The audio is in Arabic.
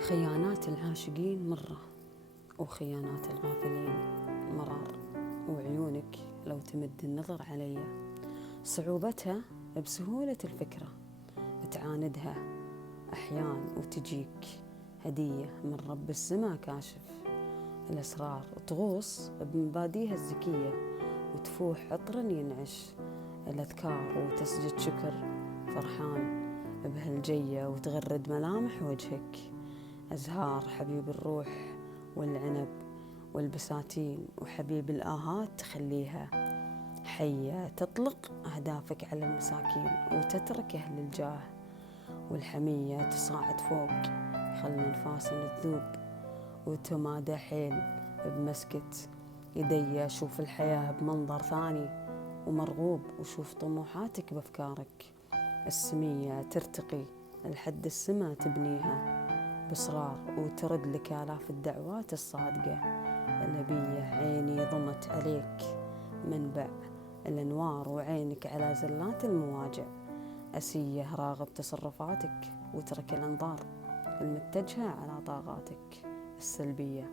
خيانات العاشقين مرة، وخيانات الغافلين مرار، وعيونك لو تمد النظر علي صعوبتها بسهولة الفكرة، تعاندها أحيان وتجيك هدية من رب السما كاشف الأسرار، تغوص بمباديها الذكية وتفوح عطر ينعش الأذكار، وتسجد شكر فرحان بهالجية وتغرد ملامح وجهك أزهار حبيب الروح والعنب والبساتين، وحبيب الآهات تخليها حية تطلق أهدافك على المساكين، وتترك أهل الجاه والحمية تصاعد فوق خلنا نفاسنا تذوب، وتمادى حيل بمسكت يدي أشوف الحياة بمنظر ثاني ومرغوب، وشوف طموحاتك بأفكارك السمية ترتقي لحد السما تبنيها بإصرار، وترد لك آلاف الدعوات الصادقة النبية. عيني ضمت عليك منبع الأنوار، وعينك على زلات المواجع أسية راغب تصرفاتك، وترك الأنظار المتجهة على طاقاتك السلبية.